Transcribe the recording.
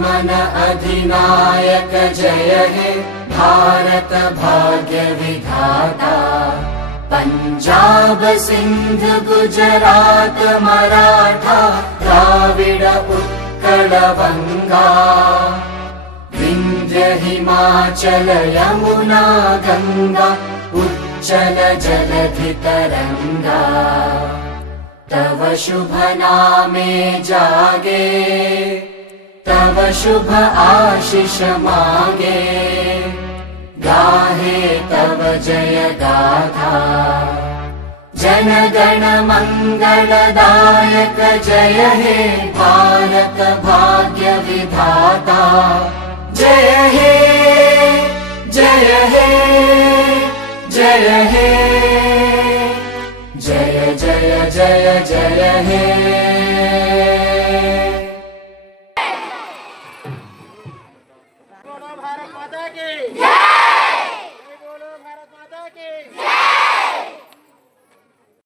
मन अधिनायक जय हे भारत भाग्य विधाता। पंजाब सिंध गुजरात मराठा द्राविड उत्कल बंगा। विंध्य हिमाचल यमुना गंगा उच्चल जलधि तरंगा। तव शुभ नामे जागे तव शुभ आशीष मागे। गाहे तव जय गाथा जन गण मंगलदायक जय हे भारत भाग्य विधाता। जय हे जय हे जय हे जय जय जय जय हे।